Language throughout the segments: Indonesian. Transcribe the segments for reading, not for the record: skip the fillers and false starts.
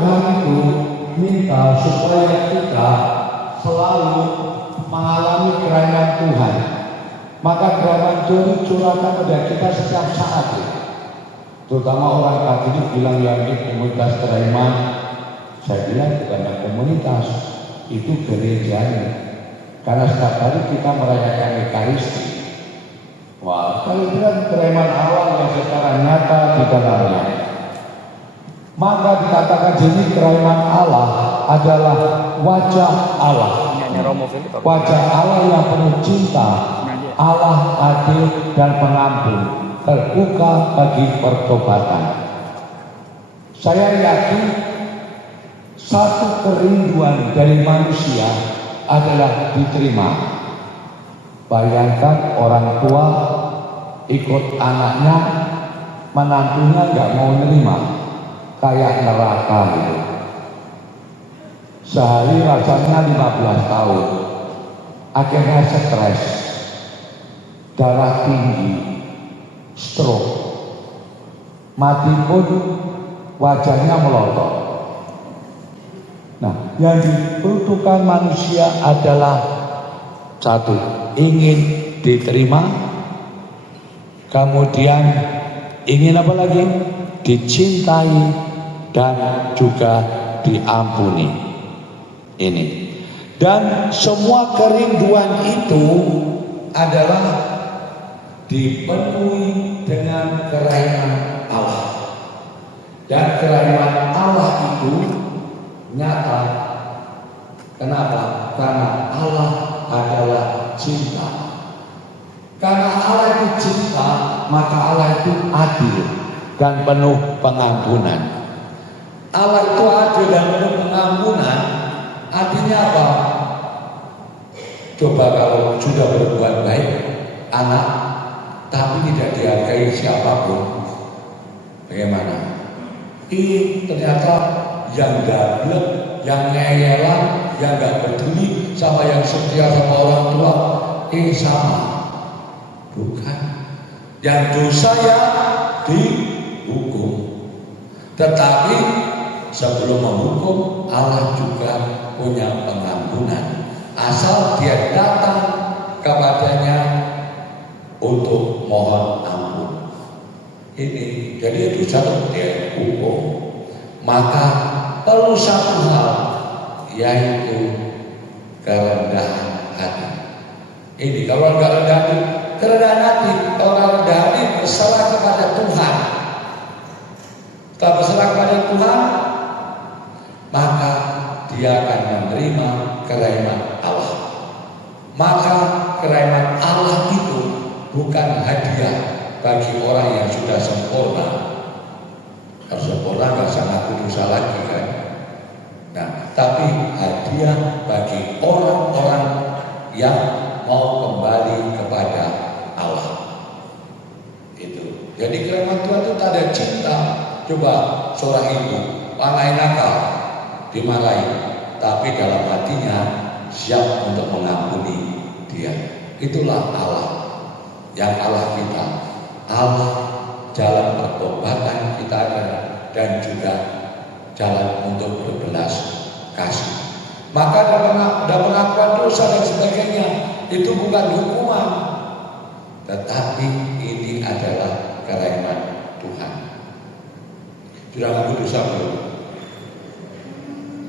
Tuhan itu minta supaya kita selalu mengalami kerajaan Tuhan. Maka kerajaan Tuhan curahkan pada kita setiap saat. Terutama orang Katolik bilang yang di komunitas Teraiman. Saya bilang bukan komunitas, itu gerejanya. Karena setiap hari kita merayakan Ekaristi. Wah, kalau bilang Teraiman Allah yang secara nyata di dalamnya, maka dikatakan sini Teraiman Allah adalah wajah Allah. Wajah Allah yang penuh cinta, Allah adil dan pengampun, terbuka bagi pertobatan. Saya yakin satu kerinduan dari manusia adalah diterima. Bayangkan orang tua ikut anaknya, menantunya nggak mau nerima, kayak neraka gitu. Sehari rasanya 15 tahun, akhirnya stres, darah tinggi, stroke, mati pun wajahnya melotot. Nah, yang dibutuhkan manusia adalah satu, ingin diterima, kemudian ingin apa lagi? Dicintai dan juga diampuni. Ini. Dan semua kerinduan itu adalah dipenuhi dengan kerajaan Allah. Dan kerajaan Allah itu nyata. Kenapa? Karena Allah adalah cinta. Karena Allah itu cinta, maka Allah itu adil dan penuh pengampunan. Allah itu adil dan penuh pengampunan, artinya apa? Coba kalau sudah berbuat baik, anak, tapi tidak dihargai siapapun, bagaimana? Ini ternyata yang gablek, yang ngeyelan, yang gak peduli sama yang setia sama orang tua, sama. Bukan. Yang dosa ya dihukum. Tetapi sebelum menghukum, Allah juga punya pengampunan. Asal dia datang kepadanya untuk mohon ampun. Ini jadi dosa dia hukum. Maka perlu satu hal, yaitu kerendahan hati. Ini kalau enggak rendah hati, kerendahan hati, orang rendah hati berserah kepada Tuhan. Kalau berserah kepada Tuhan, maka dia akan menerima kerajaan Allah. Maka kerajaan Allah itu bukan hadiah bagi orang yang sudah sempurna. Kalau sempurna nggak sangat dosa lagi kan. Nah, tapi hadiah bagi orang-orang yang mau kembali kepada Allah. Itu. Jadi kerajaan Tuhan itu tak ada cinta. Coba seorang ibu, pandai nakal, dimarahi, tapi dalam hatinya siap untuk mengampuni dia. Itulah Allah. Yang Allah kita. Allah jalan pertobatan kita dan juga jalan untuk berbelas kasih. Maka dalam pengakuan dosa dan sebagainya itu bukan hukuman, tetapi ini adalah kerajaan Tuhan. Sudah mengaku dosa belum?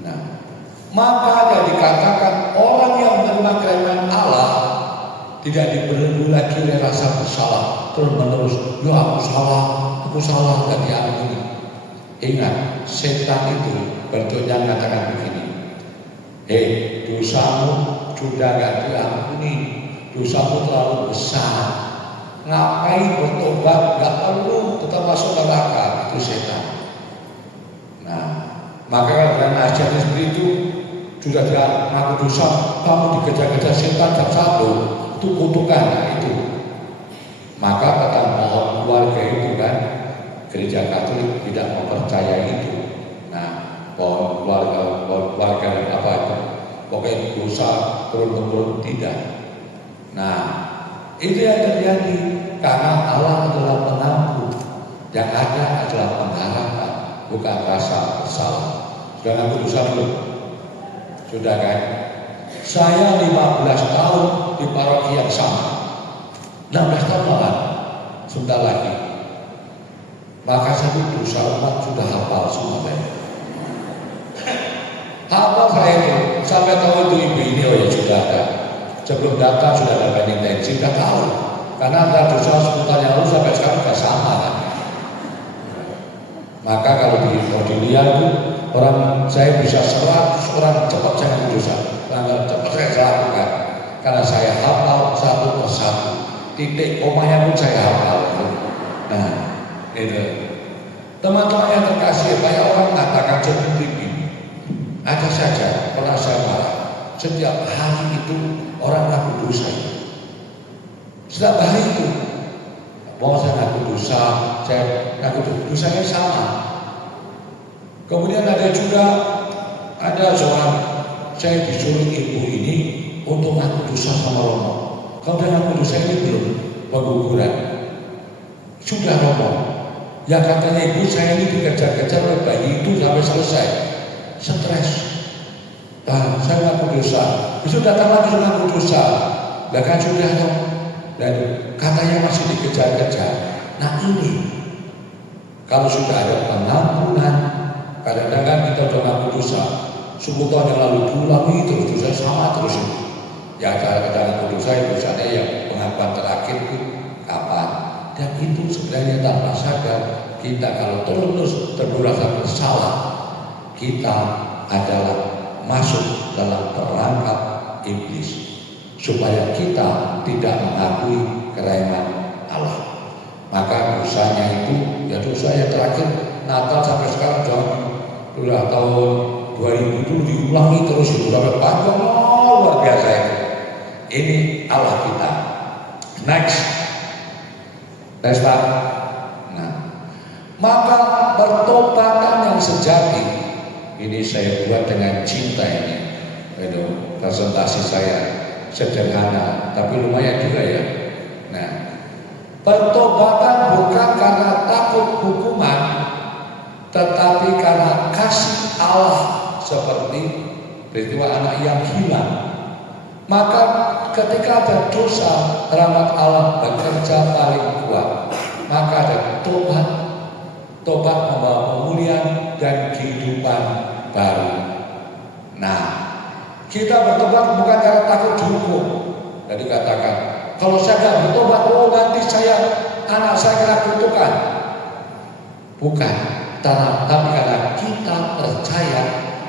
Nah, maka ada dikatakan orang yang menerima kerajaan Allah tidak dibelenggu lagi oleh rasa bersalah terus menerus. Ya aku salah dan diampuni. Ingat, setan itu bentuknya mengatakan begini. Dosamu sudah gak diampuni, dosamu terlalu besar. Ngapain bertobat? Gak perlu tetap masuk neraka. Itu setan. Nah, maka karena ajaran seperti itu sudah dia mengaku dosa, kamu dikejar-kejar setan satu, itu kutukan itu. Maka kata mohon keluarga itu kan, gereja Katolik tidak mempercayai itu. Nah, pohon keluarga apa itu? Pokoknya dosa turun-temurun tidak. Nah, itu yang terjadi karena Allah adalah pengampun. Yang ada adalah pengharapan, bukan rasa bersalah. Sudah ngaku dosa belum? Sudah kan? Saya 15 tahun di paroki yang sama. 16 tahun malah. Sebentar lagi. Maka satu dosa umat sudah hafal semuanya. Hafal saya itu. Sampai tahu itu ibu ini, oh ya sudah ada. Sebelum datang sudah ada penitensi, sudah tahu. Karena ada dosa sebentar yang lalu sampai sekarang sudah sama kan. Maka kalau dilihat itu orang saya bisa 100 orang cepat saya dosa, cepat saya lakukan. Karena saya hafal satu persatu, titik komanya pun saya hafal. Nah, itu teman-teman yang terkasih, banyak orang mengatakan seperti ini. Ada saja pernah saya marah. Setiap hari itu orang ngaku dosa. Setiap hari itu, mau saya ngaku dosa, saya ngaku dosanya sama. Kemudian ada juga seorang saya disuruh ibu ini untuk ngaku dosa sama Romo. Kalau dia ngaku dosa ini belum pengguguran, sudah Romo. Ya katanya ibu saya ini dikejar-kejar oleh bayi itu sampai selesai, stres. Nah, saya ngaku dosa, besok datang lagi ngaku dosa, bahkan sudah dong. Dan katanya masih dikejar-kejar. Nah ini, kalau sudah ada pengampunan, kadang-kadang kita udah ngaku dosa, 10 tahun yang lalu diulangi terus dosa sama terus. Ya kadang-kadang ngaku dosa, dosanya yang pengakuan terakhir itu kapan? Dan itu sebenarnya tanpa sadar kita kalau terus merasa bersalah, kita adalah masuk dalam perangkap iblis. Supaya kita tidak mengakui kereman Allah. Maka dosanya itu, ya dosa yang terakhir Natal sampai sekarang sudah tahun 2000 itu diulangi terus itu sampai panjang luar biasa itu. Ini Allah kita. Next Pak. Nah, maka pertobatan yang sejati ini saya buat dengan cinta ini. Itu presentasi saya. Sederhana, tapi lumayan juga ya. Nah, pertobatan bukan karena takut hukuman, tetapi karena kasih Allah seperti peristiwa anak yang hilang. Maka ketika ada dosa, rahmat Allah bekerja paling kuat. Maka ada tobat, tobat membawa pemulihan dan kehidupan baru. Nah, kita bertobat bukan karena takut dihukum. Jadi katakan, kalau saya tidak bertobat, oh nanti anak saya kena kutukan. Bukan, tapi karena kita percaya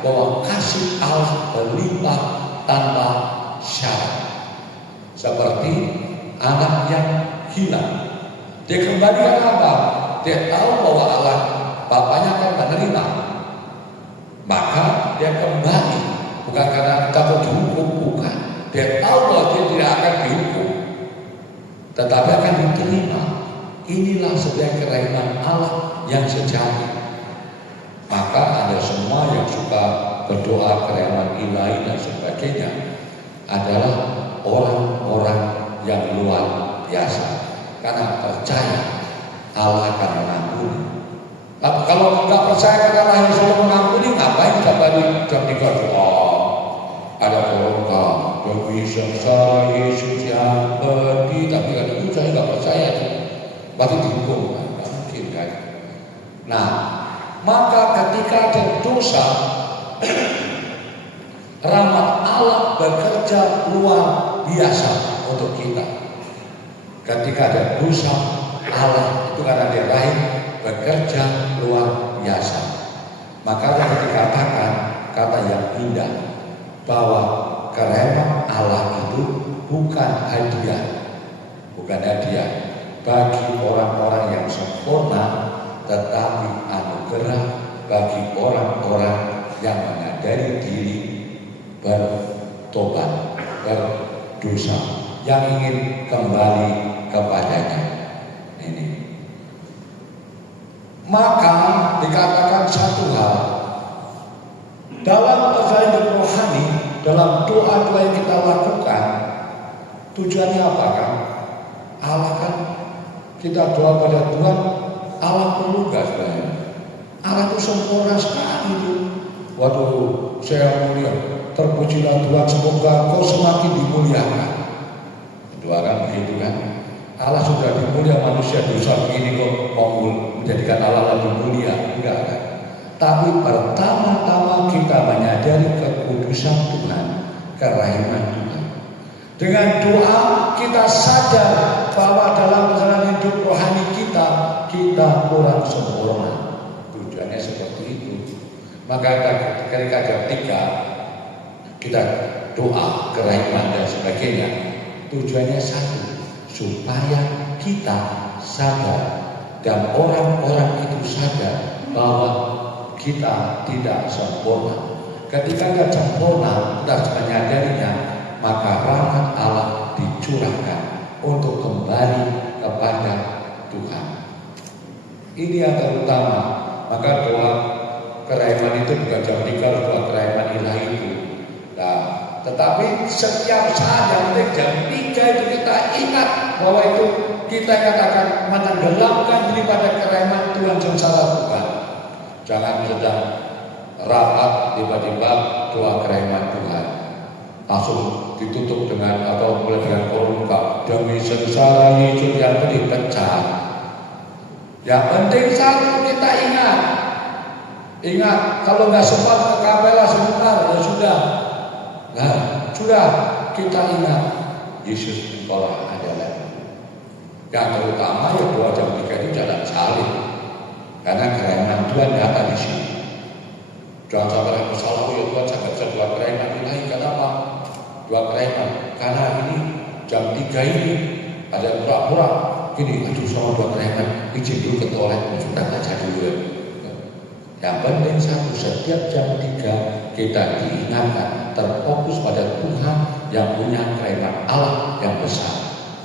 bahwa kasih Allah berlimpah tanpa syarat. Seperti anak yang hilang, dia kembali apa? Dia tahu bahwa Allah bapaknya akan menerima, maka dia kembali. Bukan karena takut dihukum, bukan. Dia tahu bahwa dia tidak akan dihukum, tetapi akan diterima. Inilah sebenarnya kereman Allah yang sejati. Maka ada semua yang suka berdoa kereman ilahi dan sebagainya adalah orang-orang yang luar biasa. Karena percaya Allah akan mengampuni. Tapi kalau nggak percaya karena Allah yang selalu mengampuni, ngapain kita baru jam 3 doa? Ada program demi sengsara Yesus yang pergi, tapi kadang itu saya nggak percaya, pasti dihukum kan? Nggak mungkin kan? Nah, maka ketika ada dosa, rahmat Allah bekerja luar biasa untuk kita. Ketika ada dosa, Allah itu karena dia baik bekerja luar biasa. Maka ada dikatakan kata yang indah, bahwa kereman Allah itu bukan hadiah bagi orang-orang yang sempurna, tetapi anugerah bagi orang-orang yang menyadari diri bertobat, berdosa, yang ingin kembali kepadanya. Ini. Maka dikatakan satu hal, dalam perjalanan rohani, dalam doa-doa yang kita lakukan, tujuannya apa kan? Allah kan, kita doa pada Tuhan, Allah perlu gak sebenarnya? Allah itu sempurna sekali itu. Waduh, saya mulia, terpujilah Tuhan, semoga kau semakin dimuliakan. Doakan begitu kan? Allah sudah dimulia, manusia dosa begini kok mau menjadikan Allah lebih mulia? Enggak kan? Tapi pertama-tama kita menyadari kekudusan Tuhan, kerahiman Tuhan. Dengan doa kita sadar bahwa dalam perjalanan hidup rohani kita kurang sempurna. Tujuannya seperti itu. Maka ketika jam 3 kita doa kerahiman dan sebagainya, tujuannya satu, supaya kita sadar dan orang-orang itu sadar bahwa kita tidak sempurna. Ketika kita sempurna, kita menyadarinya, maka rahmat Allah dicurahkan untuk kembali kepada Tuhan. Ini yang terutama. Maka doa kerahiman itu bukan jam 3 doa kerahiman ilahi itu. Nah, tetapi setiap saat yang jam 3 itu kita ingat bahwa itu kita akan menenggelamkan diri pada kerahiman Tuhan yang salah Tuhan. Jangan sedang rapat tiba-tiba doa kerahiman Tuhan langsung ditutup dengan atau mulai dengan korupa demi sengsara Yesus yang dipecah. Yang penting satu kita ingat kalau nggak sempat ke kapela sebentar ya sudah. Nah sudah kita ingat Yesus engkaulah adalah. Yang terutama ya doa jam 3 itu jangan salib karena kerahiman Tuhan nyata di sini. Jangan sampai aku salah, ya Tuhan saya nggak bisa doa kerahiman ilahi. Kenapa? Doa kerahiman karena ini jam 3 ini ada pura-pura gini, aduh sama doa kerahiman izin dulu ke toilet, sudah baca dulu ya. Yang penting satu, setiap jam 3 kita diingatkan terfokus pada Tuhan yang punya kerahiman Allah yang besar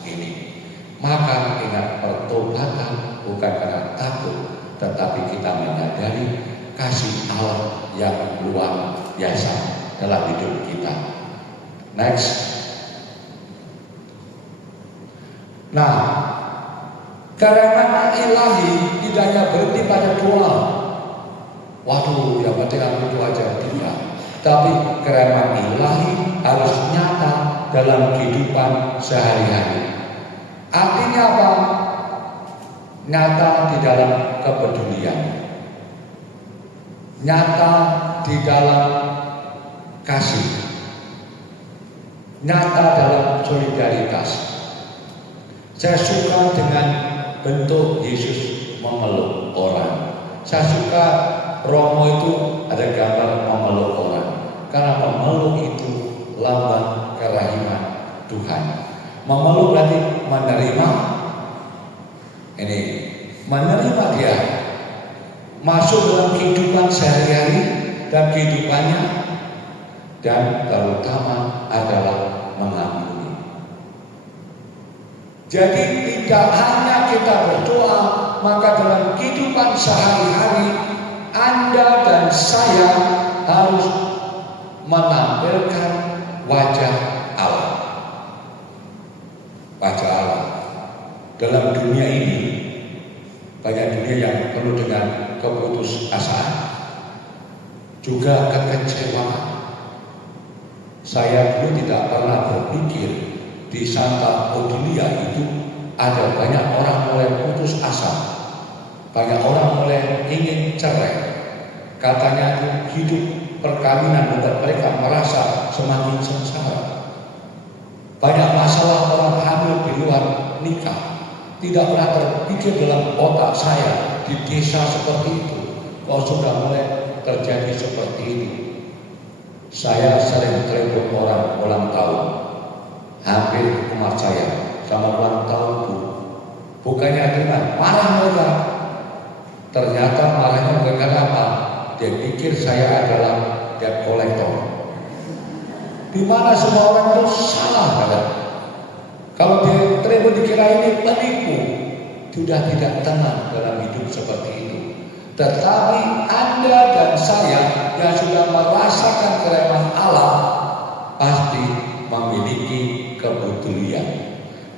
ini. Maka ingat pertobatan bukan karena takut, tetapi kita menyadari kasih Allah yang luar biasa dalam hidup kita. Next. Nah, kerahiman ilahi tidak hanya berhenti pada doa. Waduh, yang penting aku doa jam 3. Tapi kerahiman ilahi harus nyata dalam kehidupan sehari-hari. Artinya apa? Nyata di dalam kepedulian, nyata di dalam kasih, nyata dalam solidaritas. Saya suka dengan bentuk Yesus memeluk orang. Saya suka Romo itu ada gambar memeluk orang, karena memeluk itu lambang kerahiman Tuhan. Memeluk berarti menerima. Ini menerima dia masuk dalam kehidupan sehari-hari dan kehidupannya, dan terutama adalah mengampuni. Jadi tidak hanya kita berdoa, maka dalam kehidupan sehari-hari Anda dan saya harus menampilkan wajah Allah. Wajah Allah. Dalam dunia ini banyak dunia yang penuh dengan keputusasaan, juga kekecewaan. Saya dulu tidak pernah berpikir di Santa Odilia itu ada banyak orang mulai putus asa, banyak orang mulai ingin cerai. Katanya itu hidup perkawinan membuat mereka merasa semakin sengsara. Banyak masalah orang hamil di luar nikah. Tidak pernah terpikir dalam otak saya di desa seperti itu. Kok sudah mulai terjadi seperti ini. Saya sering telepon orang ulang tahun, hampir rumah saya sama ulang tahunku. Bukannya dengan marah mereka, ternyata marahnya bukan karena apa? Dia pikir saya adalah debt collector. Di mana semua orang itu salah kan? Kalau dia telepon dikira ini penipu, sudah tidak tenang dalam hidup seperti itu. Tetapi Anda dan saya yang sudah merasakan kerahiman Allah pasti memiliki kepedulian.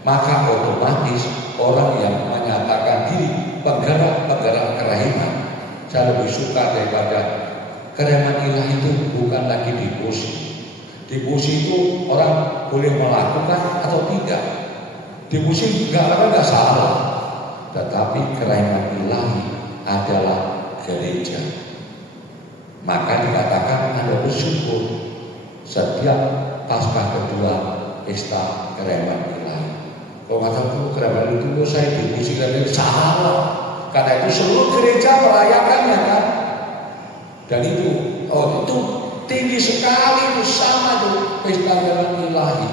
Maka otomatis orang yang menyatakan diri penggerak-penggerak kerahiman, saya lebih suka daripada kereman ilahi itu bukan lagi devosi. Devosi itu orang boleh melakukan atau tidak. Devosi nggak salah, tetapi kereman ilahi adalah gereja. Maka dikatakan Anda bersyukur setiap Paskah kedua pesta kereman ilahi. Kalau kata kereman itu saya devosi lagi salah. Karena itu seluruh gereja merayakannya kan. Dan itu tinggi sekali, itu sama itu pesta kereman ilahi.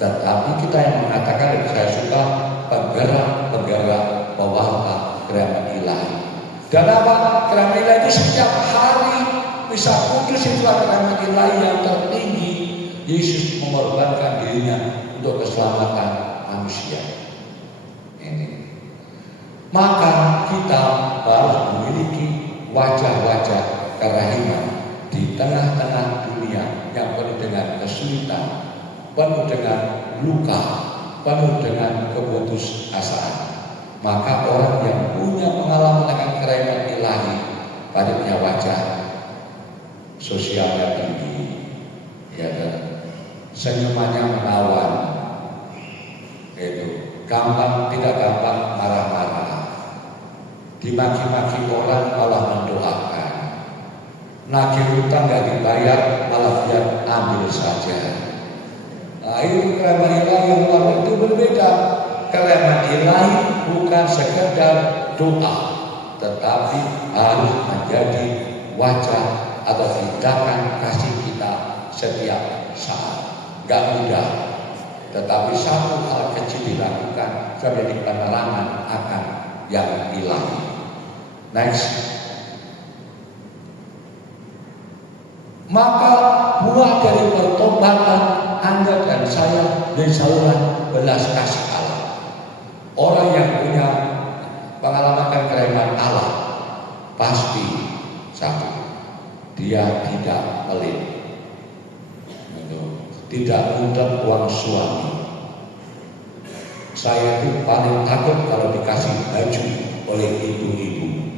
Tetapi kita yang mengatakan, dan saya suka penggerak pewarta kereman ilahi. Dan apa? Kereman ilahi itu setiap hari Misa Kudus itu kereman ilahi yang tertinggi. Yesus mengorbankan dirinya untuk keselamatan manusia. Ini. Maka kita harus memiliki wajah-wajah kerahiman di tengah-tengah dunia yang penuh dengan kesulitan, penuh dengan luka, penuh dengan keputusasaan. Maka orang yang punya pengalaman dengan kereman ilahi pada punya wajah sosialnya tinggi, ya kan? Senyumannya menawan, itu tidak gampang marah-marah, dimaki-maki orang malah mendoakan, nagih hutang nggak dibayar malah biar ambil saja. Nah, itu kereman ilahi yang itu berbeda. Kereman ilahi bukan sekedar doa, tetapi harus menjadi wajah atau tindakan kasih kita setiap saat. Gak mudah, tetapi satu hal kecil dilakukan sudah menjadi penerangan akan yang ilahi. Next. Maka buah dari pertobatan Anda dan saya dari saluran belas kasih Allah. Orang yang punya pengalaman kereman Allah pasti satu, dia tidak pelit, tidak mudah uang suami. Saya itu paling takut kalau dikasih baju oleh ibu-ibu,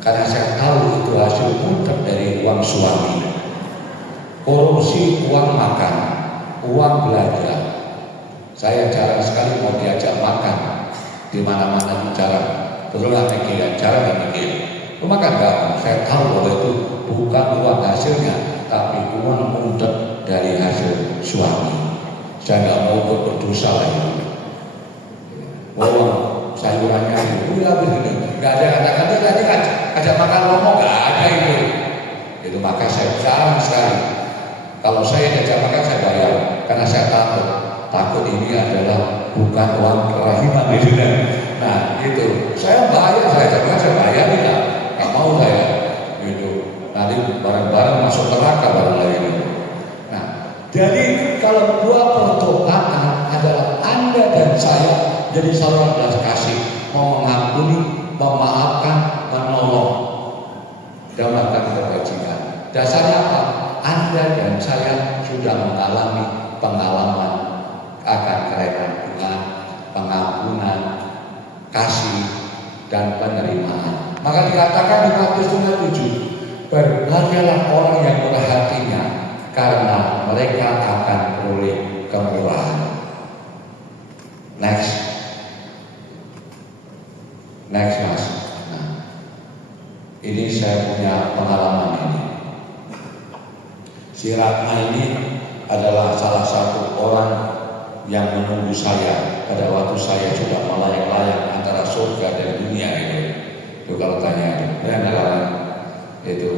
karena saya tahu itu hasil mudah dari uang suami. Korupsi uang makan, uang belanja. Saya jarang sekali mau diajak makan di mana-mana bicara. Terus nggak mikir, cara nggak mikir. Makan nggak? Saya tahu bahwa itu bukan uang hasilnya, tapi uang mudah dari hasil suami. Saya nggak mau berdosa lagi. Uang sayurannya itu begini, nggak ada kata-kata tadi kan ajak makan ngomong nggak ada itu. Itu maka saya jarang sekali. Kalau saya diajak makan saya bayar, karena saya takut ini adalah bukan uang kerahiman di dunia. Nah itu saya bayar, saya bayar ya, nggak mau saya gitu. Nanti barang-barang masuk neraka barang lagi. Nah jadi kalau dua pertobatan adalah Anda dan saya jadi saluran belas kasih, mau mengampuni, memaafkan, menolong, dan melakukan kebajikan. Dasarnya apa? Anda dan saya sudah mengalami pengalaman akan kereman Tuhan, pengampunan, kasih, dan penerimaan. Maka dikatakan di Matius 7, berbahagialah orang yang murah hatinya, karena mereka akan beroleh kemurahan. Next mas. Nah, ini saya punya pengalaman ini. Si Ratna ini adalah salah satu orang yang menunggu saya pada waktu saya sudah melayang-layang antara surga dan dunia itu. Itu kalau tanya itu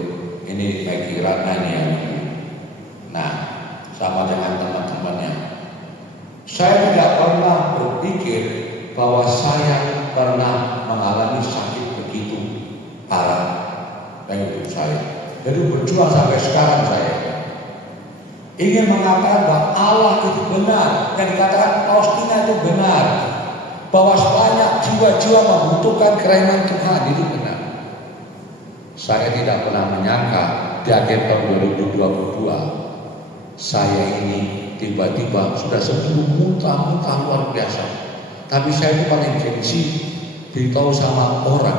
ini Maggie Ratna ini yang ini. Nah, sama dengan teman-temannya. Saya tidak pernah berpikir bahwa saya pernah mengalami sakit begitu parah dalam hidup saya. Jadi berjuang sampai sekarang saya ingin mengatakan bahwa Allah itu benar, yang dikatakan Faustina itu benar, bahwa sebanyak jiwa-jiwa membutuhkan kereman Tuhan, itu benar. Saya tidak pernah menyangka di akhir tahun 2022 saya ini tiba-tiba sudah sebelum muntah-muntah luar biasa. Tapi saya itu paling gengsi diberitahu sama orang,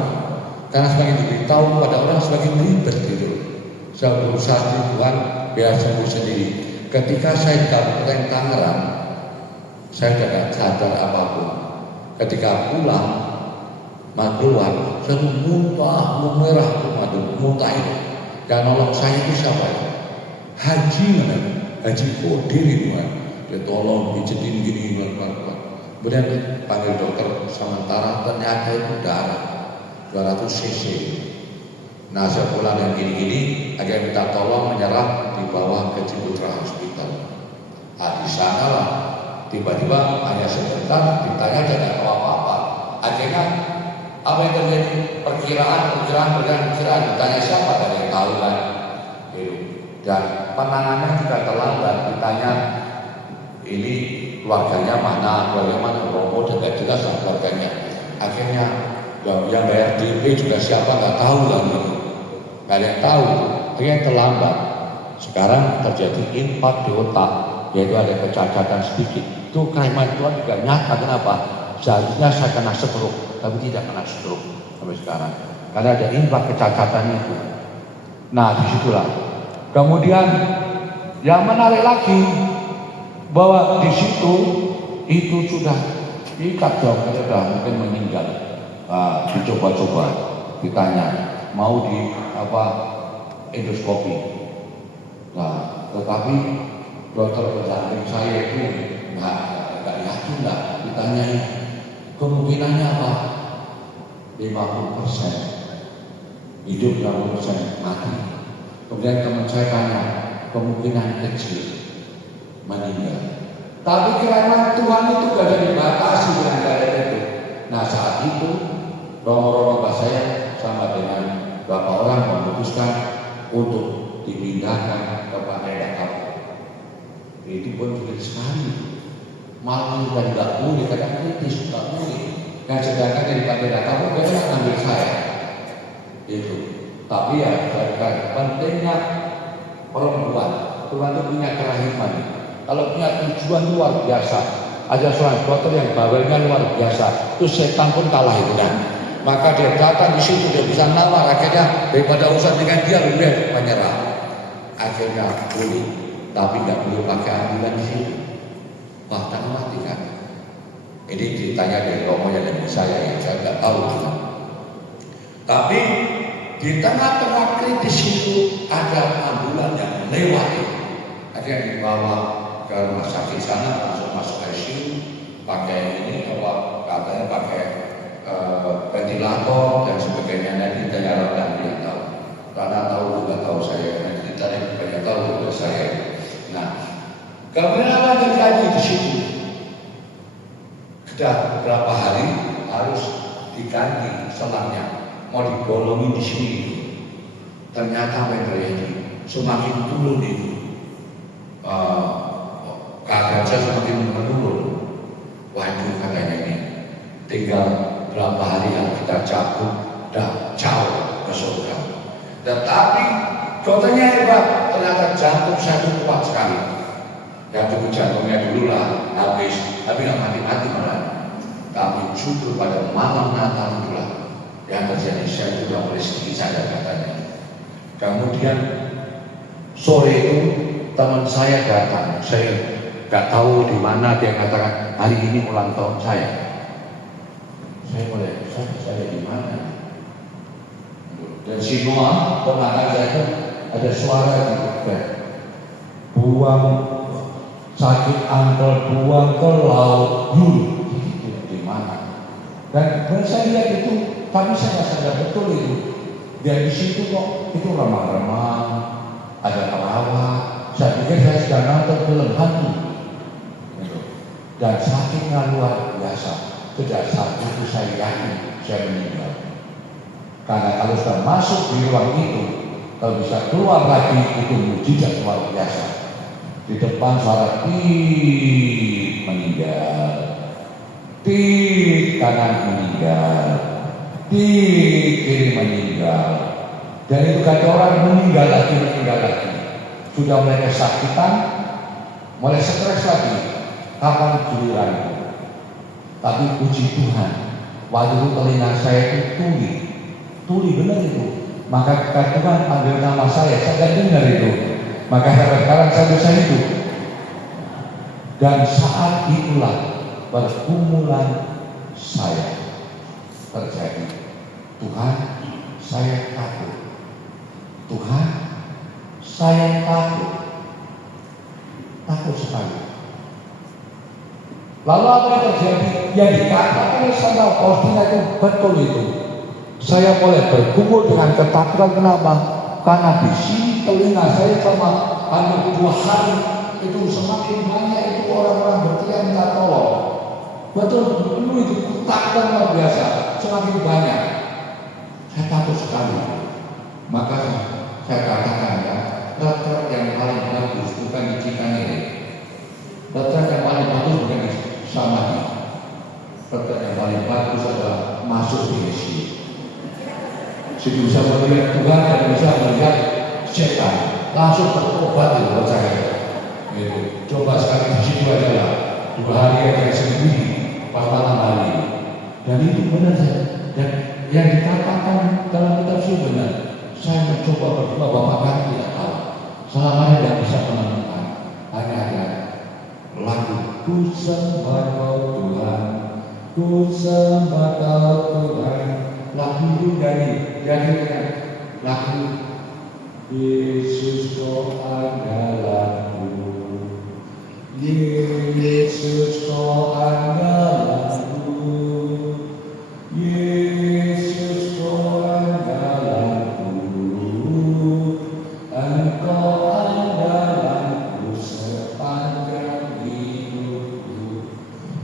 karena semakin diberitahu pada orang semakin ribet gitu. Saya berusaha di Tuhan biar sembuh sendiri. Ketika saya di Kabupaten Tangerang, saya tidak sadar apapun. Ketika pulang, mau keluar, saya muntah, merah, muntah itu. Dan nolong saya itu siapa ya? Haji Kodir itu kan. Dia tolong pijetin gini, kemudian panggil dokter sementara ternyata itu darah 200 cc. Nah saya pulang dengan gini-gini, akhirnya minta tolong menyerah dibawa ke Ciputra Hospital. Di sana lah tiba-tiba hanya sebentar ditanya tidak tahu apa-apa. Akhirnya apa yang terjadi? Perkiraan ditanya siapa, ada yang tahu kan? Dan penanganan juga terlambat, ditanya ini keluarganya mana, Romo tidak jelas lah keluarganya. Akhirnya yang bayar DP juga siapa nggak tahu lah, nggak ada yang tahu. Akhirnya terlambat. Sekarang terjadi impak di otak, yaitu ada kecacatan sedikit. Itu kerahiman Tuhan juga nyata. Kenapa? Seharusnya saya kena stroke, tapi tidak kena stroke sampai sekarang. Karena ada impak kecacatan itu. Nah disitulah. Kemudian yang menarik lagi bahwa di situ itu sudah ikat dong, sudah mungkin meninggal. Dicoba-coba, ditanya mau di endoskopi. Nah, tetapi dokter pendamping saya itu nggak yakin lah, ditanya kemungkinannya apa? 50% hidup, 50% mati. Kemudian teman saya tanya, kemungkinan kecil meninggal. Tapi karena Tuhan itu gak ada dibatasi dengan keadaan itu. Nah saat itu Romo saya sama dengan beberapa orang memutuskan untuk dipindahkan kepada daerah. Itu pun sulit sekali. Malah juga tidak boleh, kadang kritis tidak boleh. Dan sedangkan dari daerah kamu bagaimana ambil saya? Itu. Tapi ya pentingnya perempuan. Tuhan itu punya kerahiman. Kalau punya tujuan luar biasa, ada seorang dokter yang bawelnya luar biasa, itu setan pun kalah itu kan. Maka dia datang di situ, dia bisa nawar, akhirnya daripada urusan dengan dia lebih menyerah. Akhirnya boleh, tapi nggak boleh pakai ambulan di situ. Bahkan mati kan. Ini ceritanya dari Romo yang dari saya nggak tahu. Tapi di tengah-tengah kritis itu ada ambulan yang melewati. Akhirnya dibawa ke rumah sakit sana, langsung masuk ICU, pakai ini, katanya pakai ventilator dan sebagainya. Nanti kita harapkan dia tahu, karena tahu juga tahu saya, nanti kita banyak tahu juga saya. Nah, kemudian apa terjadi di situ? Sudah beberapa hari harus diganti selangnya, mau digolongi di sini. Ternyata apa yang terjadi? Semakin turun itu. Keadaan saya semakin menurun. Waduh katanya ini tinggal berapa hari yang kita cabut dah jauh ke surga. Tetapi dokternya hebat, ternyata jantung saya itu kuat sekali. Jantungnya dulu lah habis, tapi nggak mati-mati malah. Tapi justru pada malam Natal itulah yang terjadi, saya sudah mulai sedikit sadar katanya. Kemudian sore itu teman saya datang, saya nggak tahu di mana, dia katakan hari ini ulang tahun saya. Saya mulai, saya di mana? Dan si Noah teman saya itu ada suara di bed, buang sakit angkel, buang ke laut. Di mana? Dan saya lihat itu, tapi saya nggak sadar betul itu. Dan di situ kok itu remang-remang, ada pelawak. Saya pikir saya sedang nonton film hantu. Dan sakitnya luar biasa. Sejak saat itu saya yakin saya meninggal. Karena kalau sudah masuk di ruang itu, kalau bisa keluar lagi, itu mujizat luar biasa. Di depan suara tit meninggal, tit kanan meninggal, tit kiri meninggal. Dan itu kata orang meninggal lagi. Sudah mulai kesakitan, mulai stres lagi. Kapan giliran? Tapi puji Tuhan, waktu itu telinga saya itu tuli benar itu. Maka kata Tuhan panggil nama saya nggak dengar itu. Maka sekarang saya bisa hidup. Dan saat itulah pergumulan saya terjadi. Tuhan, saya takut. Tuhan, saya takut. Takut sekali. Lalu apa yang terjadi? Yang dikatakan oleh Saudara Faustina itu betul itu. Saya boleh bergumul dengan ketakutan. Kenapa? Karena di sini telinga saya sama hampir 2 hari itu semakin banyak itu orang-orang berteriak minta tolong. Betul itu ketakutan luar biasa, semakin banyak. Saya takut sekali. Maka saya katakan ya, retret yang paling bagus bukan di Cikaniri. Retret yang paling bagus bukan di Samadhi. Retret yang paling bagus adalah masuk di Yesus. Jadi bisa melihat Tuhan dan bisa melihat setan, langsung tertobat itu buat saya. Gitu. Coba sekali di situ aja lah, 2 hari aja sendiri, pas malam hari. Dan itu benar saya. Dan yang dikatakan dalam kitab suci benar. Saya mencoba berdua, Bapak kan tidak tahu. Selamanya tidak bisa menemukan. Hanya ada lagu ku sembah Kau Tuhan, ku sembah Kau Tuhan. Lagu itu dari lagu Yesus Kau andalanku, Yesus Kau andalanku, Yesus Kau andalanku, Engkau andalanku sepanjang hidupku.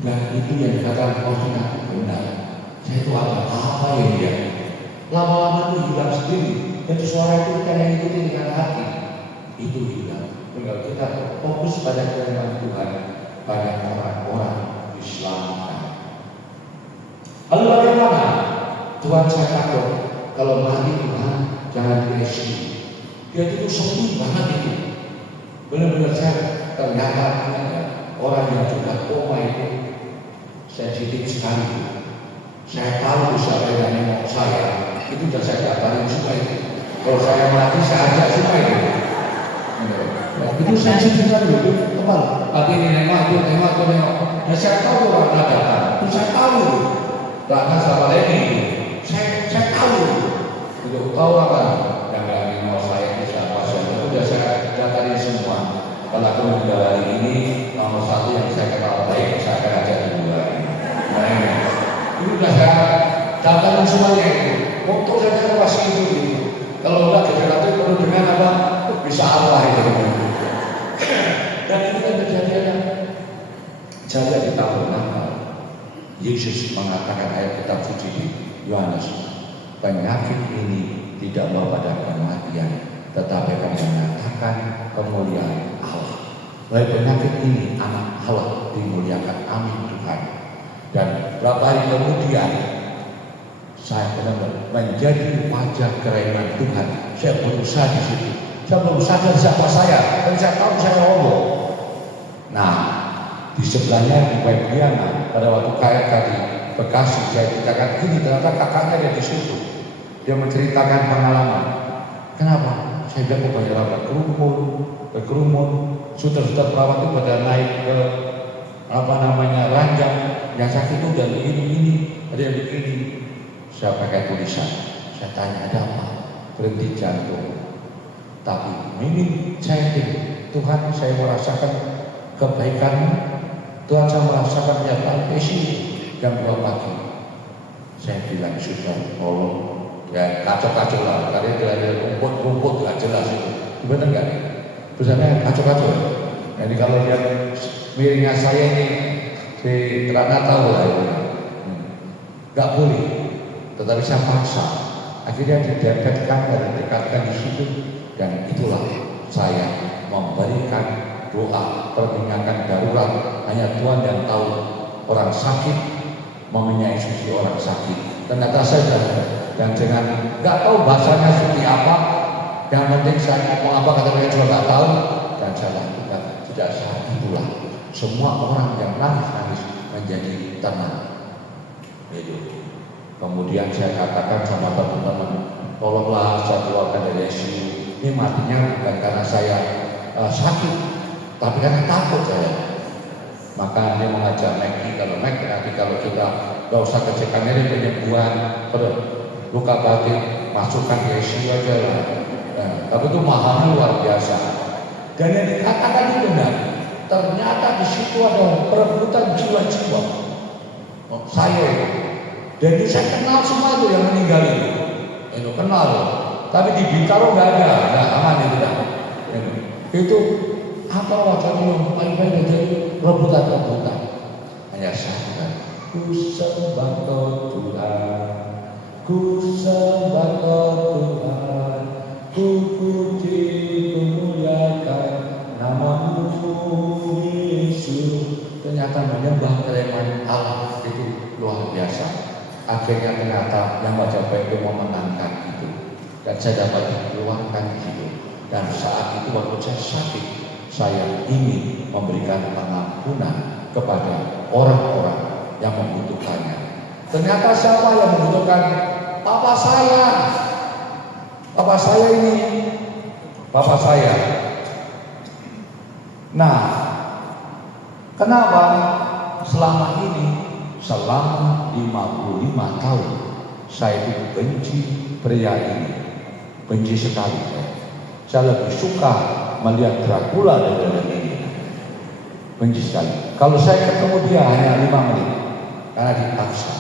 Dan itu yang dikatakan Faustina benar. Saya itu apa yang dia? Lama-lama itu hilang sendiri. Dan suara itu kita yang ikuti dengan hati itu hilang. Kalau kita fokus pada firman Tuhan, pada orang-orang diselamatkan. Lalu bagaimana? Tuhan saya takut kalau mati Tuhan jangan di ICU. Dia itu sepi banget itu. Benar-benar saya ternyata orang yang sudah koma itu sensitif sekali. Saya tahu siapa yang nengok saya, itu sudah saya kabarin semua itu. Kalau saya mati, saya ajak semua itu. Itu sensitif kan itu tebal. Tapi ini nengok, itu nengok. Dan saya tahu orang datang. Itu saya tahu. Bahkan sama lagi, saya tahu. Itu tahu apa? Yang nggak nengok saya itu siapa? Itu sudah saya datarin semua. Kalau aku sudah hari ini nomor 1 yang saya kenal baik, saya akan ajak dua. Itu sudah saya datarin semuanya itu. Untuk saya masih itu. Kalau enggak kita itu perlu dengan apa? Bisa Allah itu. Dan itu kan kejadian jaya di tahun Natal. Yesus mengatakan ayat kitab suci di Yohanes, penyakit ini tidak membawa pada kematian, tetapi akan menyatakan kemuliaan Allah. Oleh penyakit ini anak Allah dimuliakan. Amin Tuhan. Dan berapa hari kemudian saya benar-benar menjadi wajah kerenan Tuhan. Saya berusaha di situ. Saya belum sadar siapa saya, dan saya tahu saya Allah. Nah, di sebelahnya di Webiana pada waktu KRK di Bekasi, saya ceritakan ini ternyata kakaknya ada di situ. Dia menceritakan pengalaman. Kenapa? Saya bilang kebanyakan berkerumun. Suster-suster perawat itu pada naik ke ranjang. Yang sakit itu dan ini, ada yang begini. Saya pakai tulisan. Saya tanya ada apa? Berhenti jantung. Tapi minim saya Tuhan, saya merasakan kebaikan. Tuhan, saya merasakan nyata isi jam 2 pagi. Saya bilang sudah, tolong ya kacau-kacau lah. Karena ada rumput nggak jelas itu. Benar nggak? Biasanya kacau-kacau. Jadi kalau lihat miringnya saya ini di Terana tahu lah itu. Nggak boleh. Tetapi saya paksa. Akhirnya didekatkan dan didekatkan di situ. Dan itulah saya memberikan doa peringatan darurat. Hanya Tuhan yang tahu orang sakit mempunyai suci orang sakit. Ternyata saya dan dengan nggak tahu bahasanya seperti apa. Yang penting saya mau apa kata mereka juga nggak tahu. Dan saya lakukan. Tidak saat itulah semua orang yang nangis menjadi tenang. Itu. Kemudian saya katakan sama teman-teman, tolonglah saya keluarkan dari ICU. Ini matinya bukan karena saya sakit, tapi karena takut saya. Maka dia mengajak Maggie, nanti kalau kita gak usah kecekan ini penyembuhan luka batin, masukkan di ICU aja lah. Nah, tapi itu mahalnya luar biasa. Dan yang dikatakan itu benar. Ternyata di situ ada perebutan jiwa-jiwa. Saya itu. Dan saya kenal semua itu yang meninggal itu. Itu kenal. Tapi di Bintaro nggak ada. Nah, aman itu dah. Itu apa wajahnya paling-paling jadi rebutan-rebutan. Hanya satu. Ku sembah Tuhan, ku sembah Tuhan, ku puji, ku muliakan nama-Mu Yesus. Ternyata menyembah kereman Allah itu luar biasa. Akhirnya ternyata yang wajah baik itu memenangkan itu, dan saya dapat dikeluarkan itu. Dan saat itu waktu saya sakit, saya ingin memberikan pengampunan kepada orang-orang yang membutuhkannya. Ternyata siapa yang membutuhkan? Papa saya. Papa saya ini. Papa saya. Nah, kenapa selama ini, selama 55 tahun, saya itu benci pria ini. Benci sekali. Saya lebih suka melihat Dracula daripada ini. Benci sekali. Kalau saya ketemu dia hanya 5 menit. Karena dipaksa.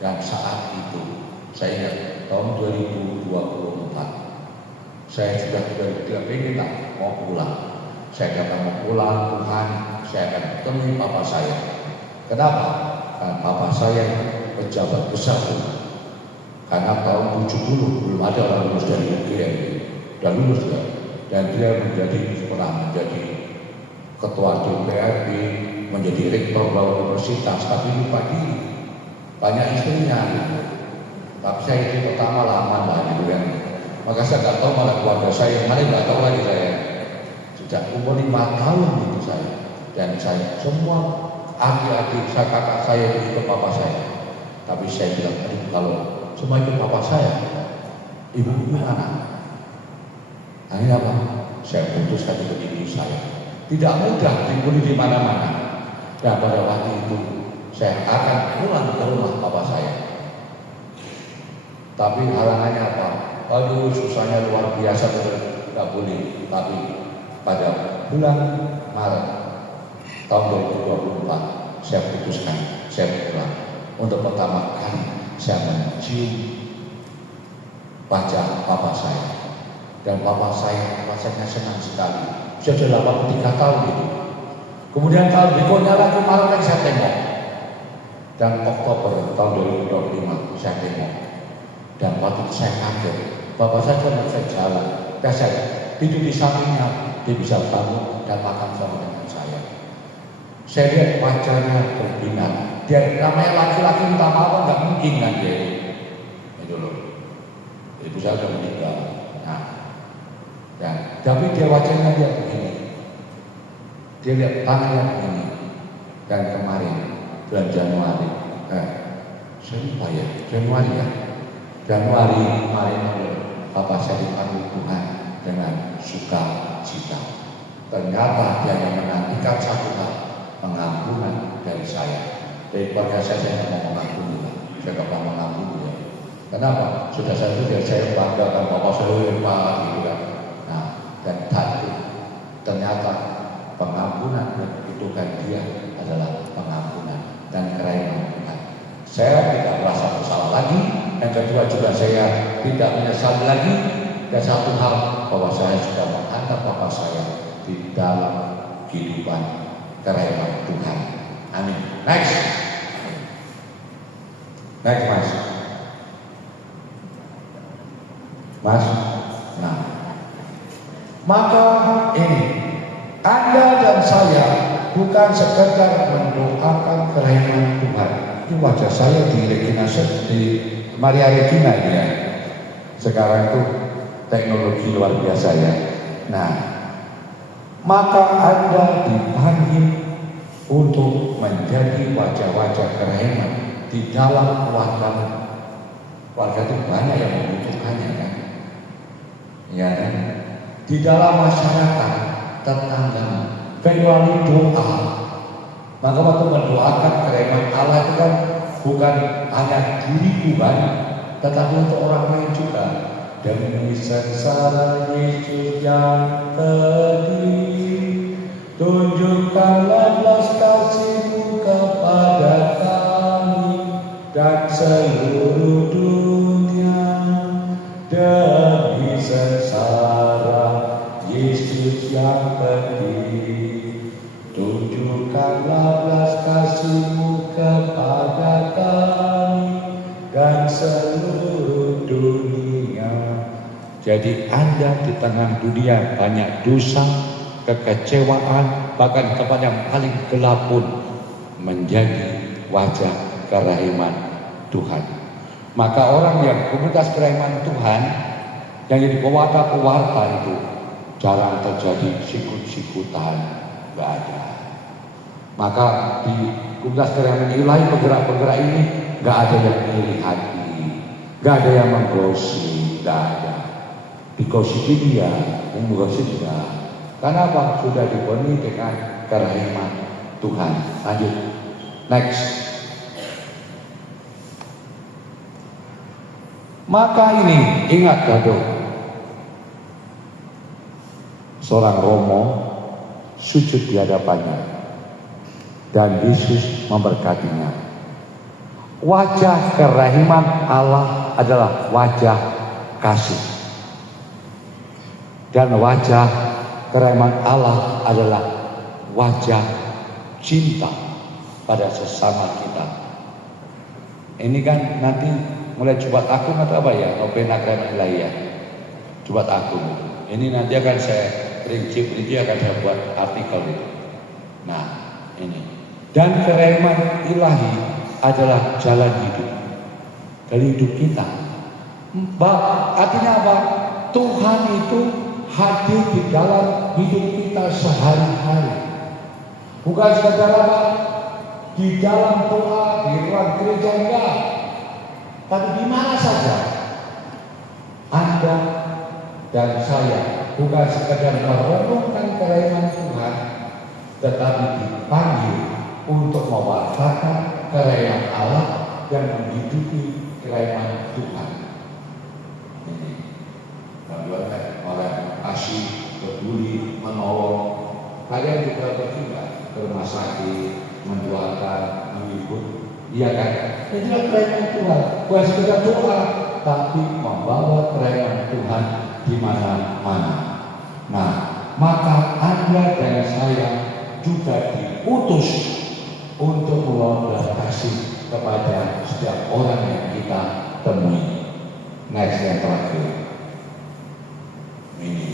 Dan saat itu saya ingat tahun 2024, saya sudah tidak ingin mau pulang. Saya kata mau pulang, Tuhan, saya akan temui papa saya. Kenapa? Karena papa saya pejabat besar Tuhan. Karena tahun 70 belum ada orang lulus dari UGM, dan lulus dia. Dan dia pernah menjadi ketua DPRD, menjadi rektor universitas, tapi lupa diri. Banyak istrinya. Tapi saya itu pertama lama lah gitu kan. Maka saya nggak tahu malah keluarga saya, mana nggak tahu lagi saya. Sejak umur 5 tahun itu saya. Dan saya semua adik-adik saya, kakak saya itu ikut papa saya. Tapi saya bilang, kalau semua ikut papa saya, ibu mana? Akhirnya apa? Saya putuskan ikut ibu saya. Tidak mudah dibully di mana-mana. Dan pada waktu itu saya akan pulang ke rumah papa saya. Tapi halangannya apa? Aduh, susahnya luar biasa, tidak boleh. Tapi pada bulan Maret tahun 2024 saya putuskan saya pulang. Untuk pertama kali saya mencium wajah papa saya. Dan papa saya rasanya senang sekali. Sudah 83 tahun itu. Kemudian tahun berikutnya lagi Maret lagi saya tengok. Dan Oktober tahun 2025 saya tengok. Dan waktu itu saya kaget. Bapak saya tidak bisa jalan. Dan saya tidur di sampingnya. Dia bisa bangun dan makan sama dengan saya. Saya lihat wajahnya berbinar. Dia namanya laki-laki minta maaf nggak mungkin kan dia. Itu loh. Ibu saya sudah meninggal. Nah, dan tapi dia wajahnya dia begini. Dia lihat tangannya begini. Dan kemarin bulan Januari, saya lupa ya, Januari ya. Januari kemarin Bapak saya dipanggil Tuhan dengan sukacita. Ternyata dia yang menantikan satu hal, pengampunan dari saya. Dari keluarga saya mau mengampuni, saya tidak mau mengampuni ya. Kenapa? Sudah saya banggakan Bapak saya hebat gitu kan. Nah, dan tadi ternyata pengampunan yang dibutuhkan dia adalah pengampunan dan kerahiman Tuhan. Saya tidak merasa bersalah lagi. Yang kedua juga saya tidak menyesal lagi. Dan satu hal, bahwa saya sudah menghantar Bapak saya di dalam kehidupan kerahiman Tuhan. Amin. Next. Next, Mas. Mas. Nah, maka ini Anda dan saya bukan sekedar mendoakan kerahiman Tuhan. Itu wajah saya di Regina, di Maria Regina ya. Sekarang itu teknologi luar biasa ya. Nah, maka Anda dipanggil untuk menjadi wajah-wajah kerahiman di dalam keluarga Warga itu banyak yang membutuhkannya kan. Ya kan? Di dalam masyarakat, tetangga, kecuali doa. Maka waktu mendoakan kerahiman Allah itu kan bukan hanya diri Tuhan, tetapi untuk orang lain juga. Demi sengsara Yesus yang pedih, tunjukkanlah belas kasih-Mu kepada kami dan seluruh dunia. Demi sengsara Yesus yang pedih, tunjukkanlah belas kasih-Mu kepada kami dan seluruh dunia. Jadi Anda di tengah dunia banyak dosa, kekecewaan, bahkan kepada yang paling gelap pun menjadi wajah kerahiman Tuhan. Maka orang yang komunitas kerahiman Tuhan yang jadi pewarta-pewarta itu jarang terjadi sikut-sikutan, nggak ada. Maka di komunitas kerahiman ilahi penggerak-penggerak ini nggak ada yang iri hati, nggak ada yang menggosip, nggak ada. Digosipi dia, menggosip dia. Karena apa? Sudah dipenuhi dengan kerahiman Tuhan. Lanjut, next. Maka ini ingat Dado, seorang Romo sujud di hadapannya dan Yesus memberkatinya. Wajah kerahiman Allah adalah wajah kasih. Dan wajah kerahiman Allah adalah wajah cinta pada sesama kita. Ini kan nanti mulai Jumat Agung atau apa ya? Novena Kerahiman Ilahi ya. Jumat Agung itu. Ini nanti akan saya rinci akan saya buat artikel itu. Nah, ini. Dan kerahiman ilahi adalah jalan hidup. Dari hidup kita. Artinya apa? Tuhan itu hadir di dalam hidup kita sehari-hari. Bukan sekedar apa? Di dalam doa, di ruang gereja enggak. Tapi di mana saja Anda dan saya bukan sekedar merenungkan kerahiman Tuhan, tetapi dipanggil untuk mewartakan kerahiman Allah yang menghidupi kerahiman Tuhan. Ini oleh kasih, peduli, menolong. Kalian juga berjuang ke rumah sakit, mendoakan, menghibur, iya kan? Itulah kerahiman Tuhan. Bukan sekedar doa, tapi membawa kerahiman Tuhan di mana-mana. Nah, maka Anda dan saya juga diutus untuk membawa kasih kepada setiap orang yang kita temui. Next yang terakhir. Ini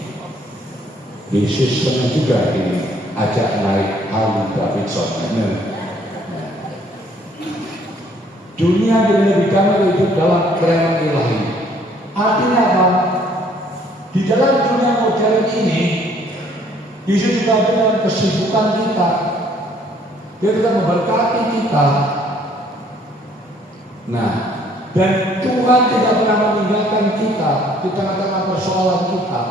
Yesus pernah juga diajak naik Harley Davidson. Dunia lebih damai hidup dalam kerahiman ilahi. Artinya apa? Di dalam dunia modern ini, Yesus juga dengan kesibukan kita. Dia juga memberkati kita. Nah, dan Tuhan tidak pernah meninggalkan kita di tengah-tengah persoalan kita.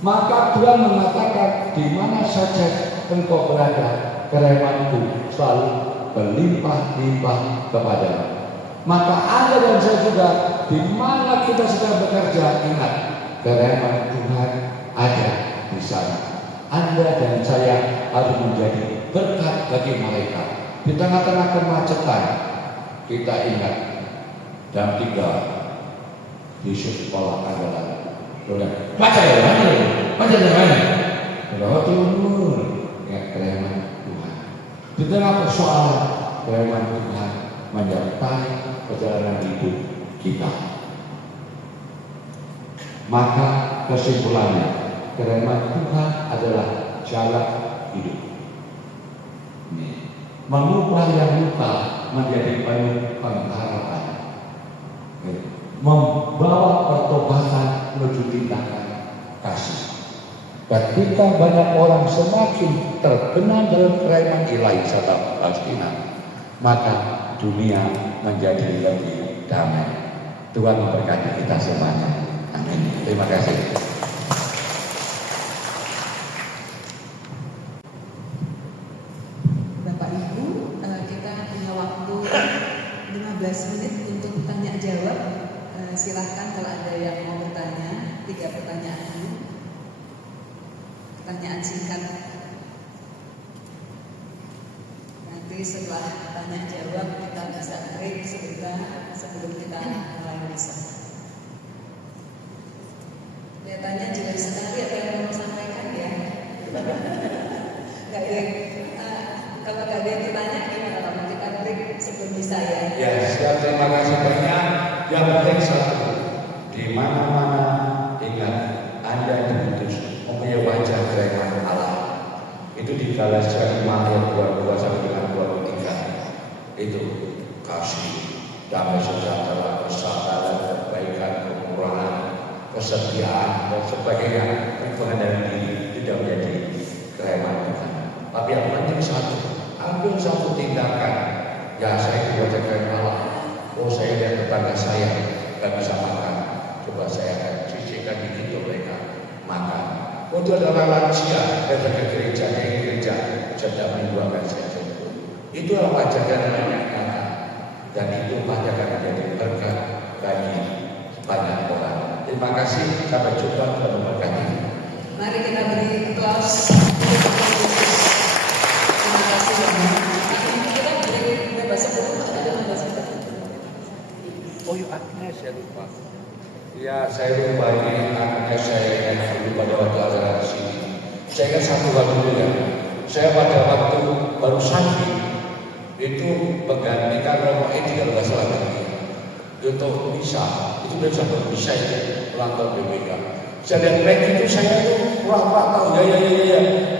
Maka Tuhan mengatakan, di mana saja engkau berada, kerahimanku selalu berlimpah-limpah kepadamu. Maka Anda dan saya juga, di mana kita sedang bekerja, ingat, kerahiman Tuhan ada di sana. Anda dan saya harus menjadi berkat bagi mereka. Di tengah-tengah kemacetan, kita ingat jam 3 Yesus sekolah adalah baca ya mana bahwa turun ya kerahiman Tuhan. Di tengah persoalan, kerahiman Tuhan menyertai perjalanan hidup kita. Maka kesimpulannya, kerahiman Tuhan adalah jalan hidup. Mengubah yang luka menjadi penuh pengharapan, membawa pertobatan menuju tindakan kasih. Ketika banyak orang semakin terkenal dalam kerahiman ilahi serta Palestina, maka dunia menjadi lebih damai. Tuhan memberkati kita semuanya. Amin. Terima kasih. Bapak Ibu, kita punya waktu 15 menit untuk tanya jawab. Silahkan kalau ada yang mau bertanya, 3 pertanyaan. Pertanyaan singkat. Nanti setelah tanya jawab kita bisa break sebentar sebelum kita mulai misa. Kelihatannya juga sekali apa yang mau sampaikan ya. Nggak ada. Kalau nggak ada yang ditanya gimana kalau kita break sebelum misa ya? Ya, siap. Terima kasih banyak. Yang penting satu, di mana-mana ingat Anda diutus mempunyai wajah kereman Allah. Itu di Galatia 5 ayat 22 sampai dengan 23. Itu kasih, damai sejahtera, kesabaran, kebaikan, kemurahan, kesetiaan dan sebagainya. Perjuangan dari diri tidak menjadi kereman Tuhan. Tapi yang penting satu, ambil satu tindakan. Ya, saya wajah kereman Allah. Oh, saya lihat tetangga saya nggak bisa makan. Coba saya akan cucikan dikit untuk mereka makan. Untuk orang lansia datang ke gereja, sedang mendoakan saja. Itu adalah wajah dan banyak kata, dan itu pasti akan menjadi berkat bagi banyak orang. Terima kasih, sampai jumpa, Tuhan memberkati. Mari kita beri aplaus. Terima kasih banyak. Kita beri bahasa Belanda, ada bahasa Belanda. Oh, ya Agnes, saya lupa. Ya, saya lupa ini Agnes, saya ingat dulu pada waktu acara di sini. Saya ingat satu hal dulu ya. Saya pada waktu baru sakit itu menggantikan Romo Edi kalau nggak salah lagi untuk misa. Itu dia sampai misa itu ulang tahun BPK. Saya lihat Meg itu saya itu pura-pura tahu ya.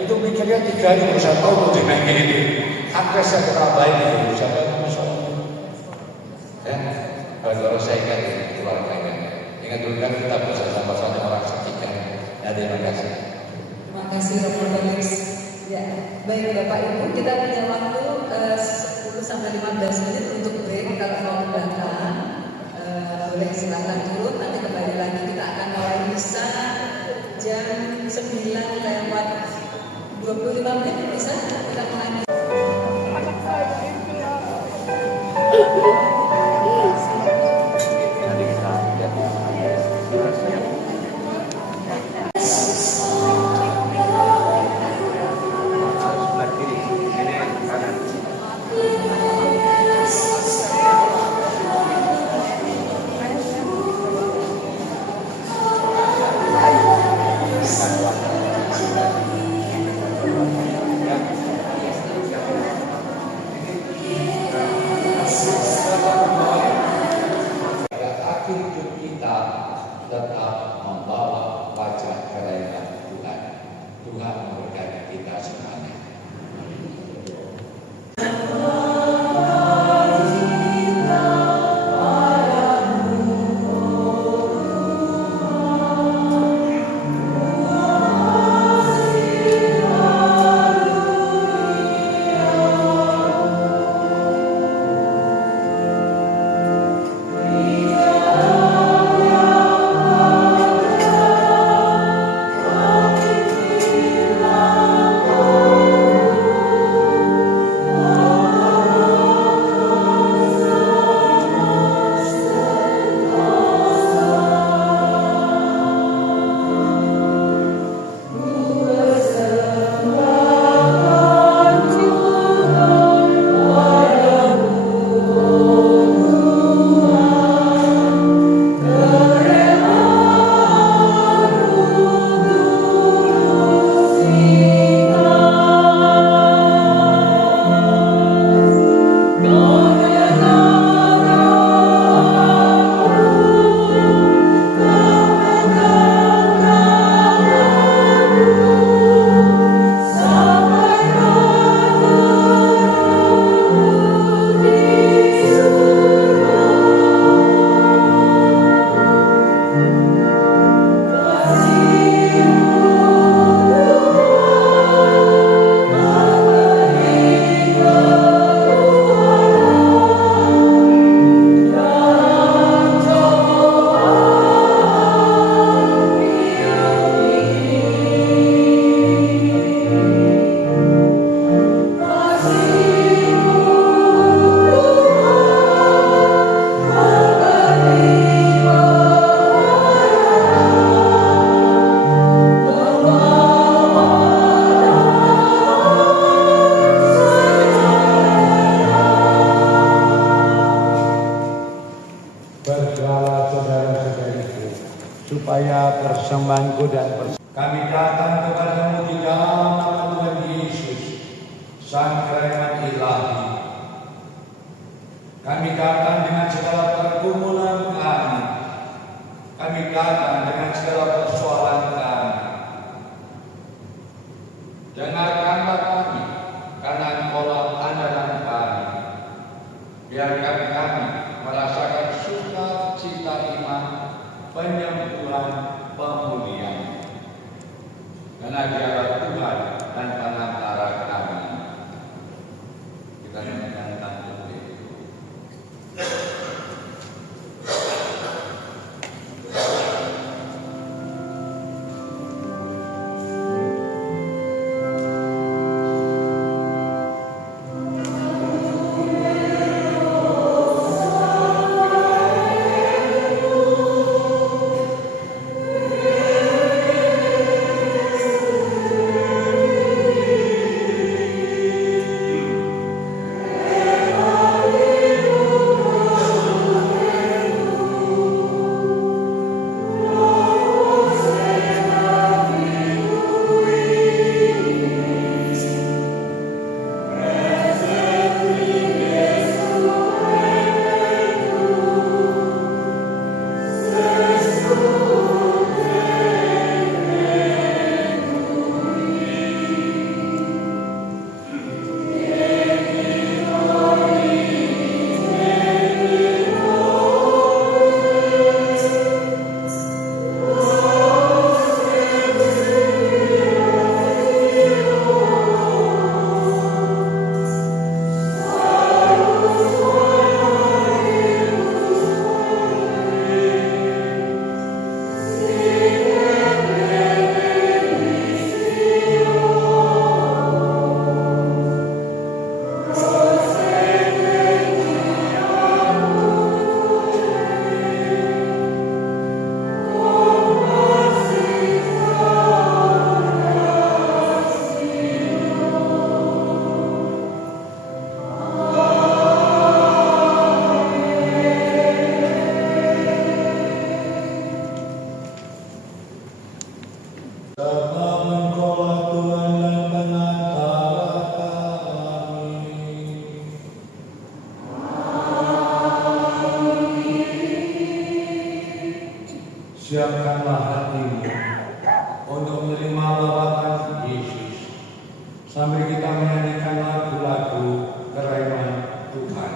Itu mikirnya 3 hari baru saya tahu untuk Meg ini. Agnes saya kenal baik itu. Saya tahu masalah. Ya, kalau saya ingat keluarganya. Ingat dulu kan kita bersama sama orang sekitar. Ya, terima kasih. Terima kasih Romo Felix. Ya, baik Bapak Ibu, kita punya waktu 10 sampai 15 menit untuk break. Kalau mau datang, boleh silakan turun. Nanti kembali lagi kita akan mulai misa jam 9 lewat 25 menit bisa kita mulai misa. menyanyikan lagu-lagu kereman Tuhan.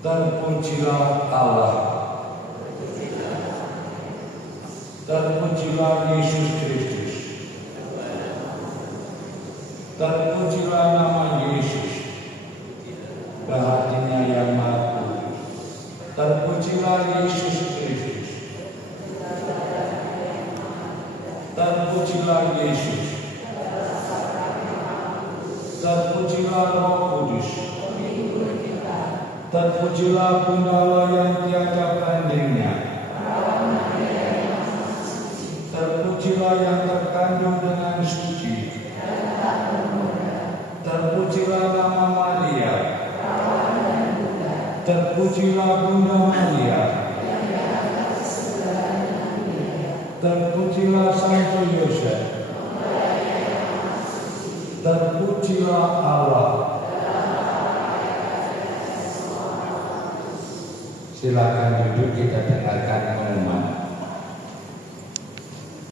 Terpujilah Allah. Terpujilah Yesus Kristus. Terpujilah nama Yesus. Hatinya yang Maha Kudus. Terpujilah Yesus Kristus. Terpujilah Yesus. Terpujilah Roh Kudus. Terpujilah Bunda Allah yang tiada tandingnya. Terpujilah yang terkandung dengan suci. Terpujilah nama Maria. Terpujilah Bunda Maria. Terpujilah Santo Yosef. Terpujilah Allah. Silakan duduk, kita dengarkan pengumuman.